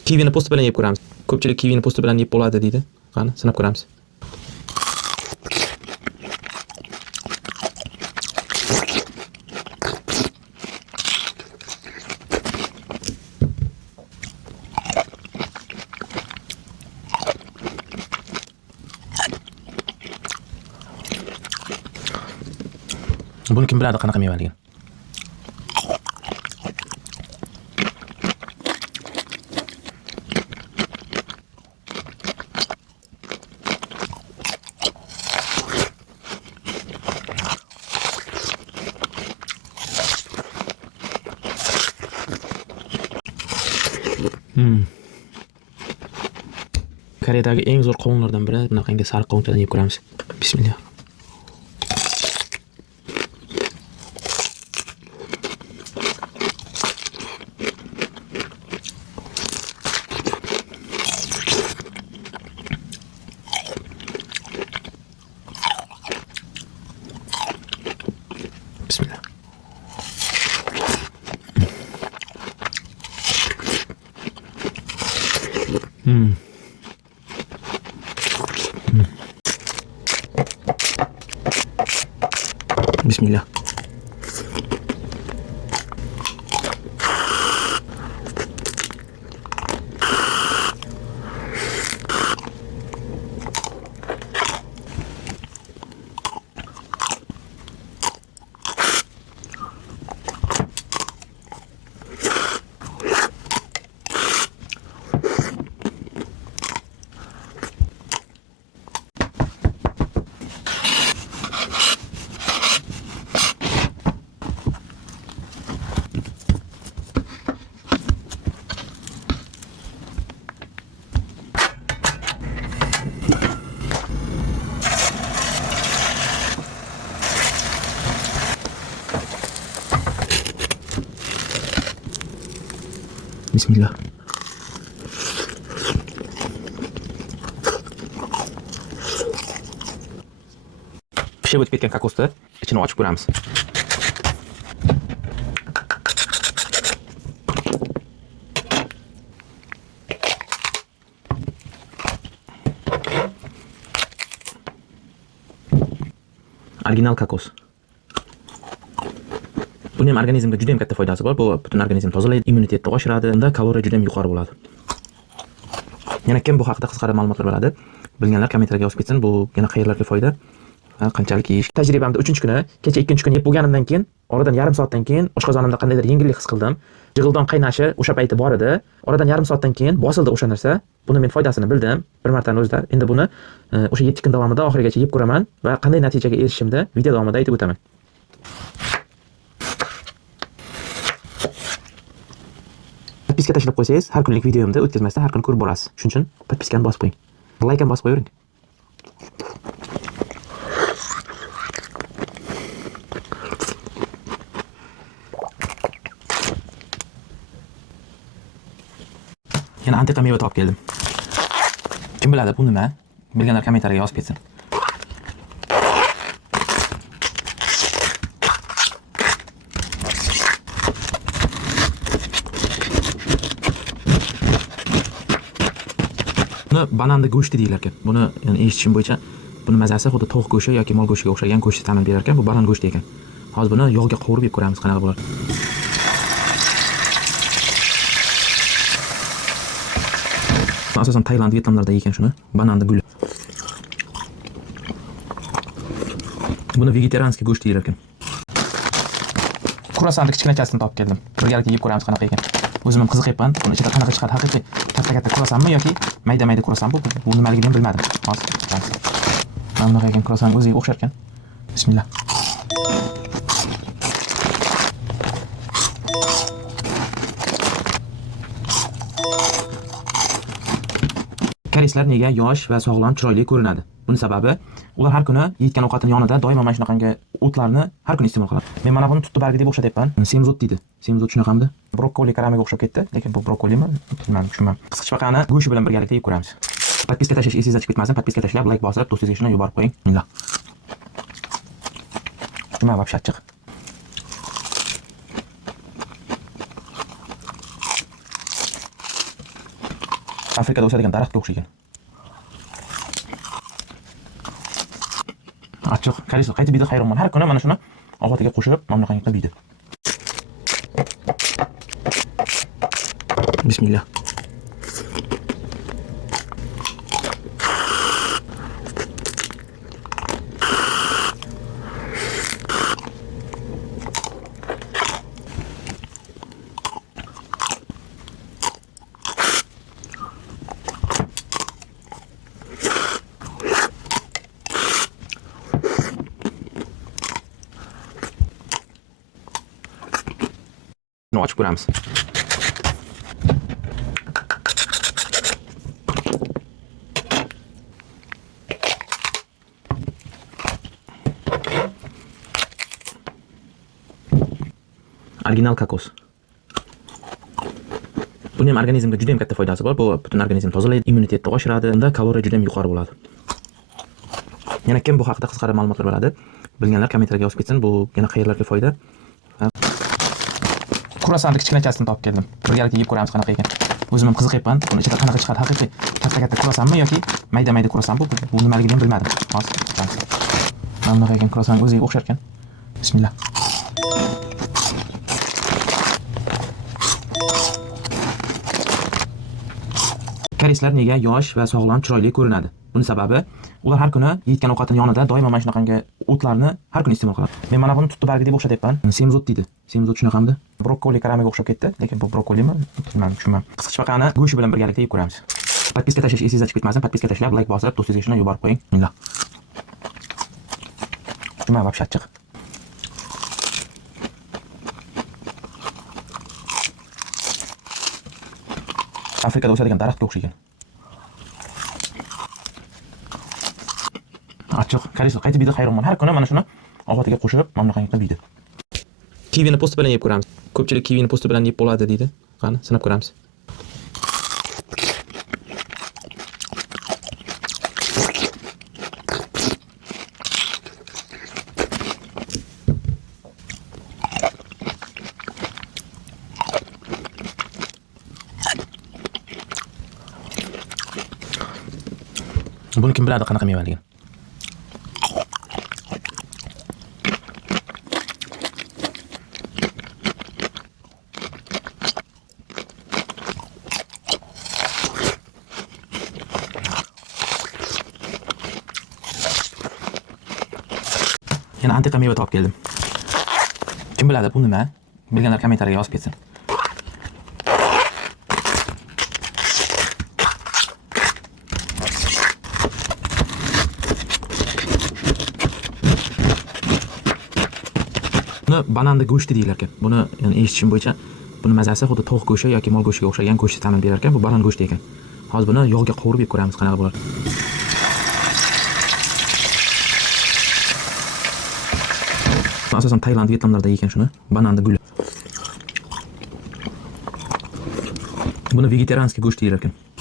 Kivini po'sti bilan yeb ko'ramiz. Ko'pchilik kivini po'sti bilan yeb bo'ladi deydi. Qani, sinab ko'ramiz. Buni kim biladi qanaqa mevaligini? Koreyadagi eng zo'r qovunlardan biri bunaqangi sariq qovunchadan yeb ko'ramiz. Bismillah. Bismillah. Bismillah. Bismillah. Pishib o'tib ketgan kokosni ichini ochib ko'ramiz. Original kokos. Buni ham organizmga juda ham katta foydasi bor. Bu butun organizmni tozalaydi, immunitetni oshiradi, unda kaloriya juda ham yuqori bo'ladi. Yana kim bu haqida qisqacha ma'lumotlar biladi? Bilganlar kommentariyga yozib ketsin. Bu yana qayerlarga foyda va qanchalik yeyish. Tajribamda 3-kuni, kecha 2-kuni yeb bo'lganimdan keyin, oradan yarim soatdan keyin oshqozonimda qandaydir yengillik his qildim. Jig'ildon qaynashi o'sha payti bor edi. Oradan yarim soatdan keyin bosildi o'sha narsa. Buni men foydasini bildim bir martaning o'zida. Endi buni o'sha 7 kun davomida oxirigacha yeb ko'raman va qanday natijaga erishishimni video davomida aytib o'taman. Podpiska tashlab qo'ysangiz, har kunlik videomda o'tkazmasdan har kun ko'rib borasiz. Shuning uchun podpiskani bosib qo'ying. Like ham bosib qo'ying. Yana antiqa meva topib keldim. Kim biladi bu nima? Bilganlar kommentariyga yozib ketsin. Buni bananda go'shti deylar ekan. Buni eshitishim bo'yicha buni mazasi xuddi tovuq go'shti yoki mol go'shtiga o'xshagan go'shtni ta'min berar ekan. Bu banan go'shti ekan. Hozir buni yog'ga qovurib yeb ko'ramiz qanaqa bo'ladi. Asosan Tailand, Vyetnamlarda yegan shuni, bananda guli. Buni vegetarianskiy go'sht deylar ekan. Kruasanni kichkinachasini topib keldim. Birgalikda yeb ko'ramiz qanaqa ekan. O'zim ham qiziqyapman. Buni ichida qanaqa chiqadi? Haqiqiy katta kruasanmi yoki mayda kruasan bu nimaligini ham bilmadim. Hozir mana bunaqa ekan, kruasan o'ziga o'xshar ekan. Bismillah. Koreyslar nega yosh va sog'lom, chiroyli ko'rinadi? Buning sababi ular har kuni yeyotgan ovqatining yonida doimo mana shunaqangi o'tlarni har kuni iste'mol qiladi. Men mana buni tutdi bargi deb o'xshatyapman. Semzot deydi. Semzot shunaqamdi. Brokkoli karamiga o'xshab ketdi, lekin bu brokkolimi? Bilmadim, tushunmadim. Qisqichbaqani go'shti bilan birgalikda yeb ko'ramiz. Podpiska tashlash esingizdan chiqib ketmasin. Podpiska tashlab, like bosib, do'stingizga shuni yuborib qo'ying. Bismillah. Nima вообще achchiq? Afrikada o'sadigan daraxtga o'xshagan. Achchiq, koreyslar qaytib yeydi, hayronman. Har kuni mana shuni ovqatiga qo'shib, mana bunaqangi qilib yeydi. Bismillah. Buni ochib ko'ramiz. Original kokos. Buni ham organizmga juda ham katta foydasi bor. Bu butun organizmni tozalaydi, immunitetni oshiradi, unda kaloriya juda ham yuqori bo'ladi. Yana kim bu haqida qisqacha ma'lumotlar beradi? Bilganlar kommentariyga yozib ketsin. Bu yana qayerlarga foyda? Kruasanni kichkinachasini topib keldim. Birgalikda yeb ko'ramiz qanaqa ekan. O'zim ham qiziqyapman. Buni ichida qanaqa chiqadi? Haqiqiy katta kruasanmi yoki mayda kruasan bu? Bu nimaligini ham bilmadim. Hozir. Mana bunaqa ekan kruasan o'ziga o'xshar ekan. Bismillah. Koreyslar nega yosh va sog'lom, chiroyli ko'rinadi? Buning sababi ular har kuni yeyotgan ovqatining yonida doimo mana shunaqangi o'tlarni har kuni iste'mol qiladi. Men mana buni tutdi bargi deb o'xshatyapman. Semzot deydi. Semzot shunaqamdi. Brokkoli karamiga o'xshab ketdi, lekin bu brokkolimi? Bilmadim, tushunmadim. Qisqichbaqani go'shi bilan birgalikda yeb ko'ramiz. Podpiska tashlash esingizdan chiqib ketmasin. Podpiska tashlab, like bosib, do'stingizga shuni yuborib qo'ying. Bismillah. Nima vobshe achchiq. Afrikada o'sadigan daraxtga o'xshagan. Achchiq, koreyslar qaytib yeydi, hayronman. Har kuni mana shuni ovqatiga qo'shib, mana bunaqangi qilib yeydi. Kivini po'sti bilan yeb ko'ramiz. Ko'pchilik kivini po'sti bilan yeb bo'ladi deydi. Qani, sinab ko'ramiz. Buni kim biladi qanaqa mevaligini? Yana antiqa meva topib keldim. Kim biladi bu nima? Bilganlar kommentariyaga yozib ketsin. Buni bananda go'shti deylar ekan. Buni yani eshitishim bo'yicha buni mazasi xuddi tovuq go'shti yoki mol go'shtiga o'xshagan go'shtni ta'min berar ekan. Bu banan go'shti ekan. Hozir buni yog'ga qovurib yeb ko'ramiz qanaqa bo'ladi. Asosan Tailand, Vyetnamlarda yegan shuni, bananda guli. Buni vegetarianskiy go'sht deylar ekan.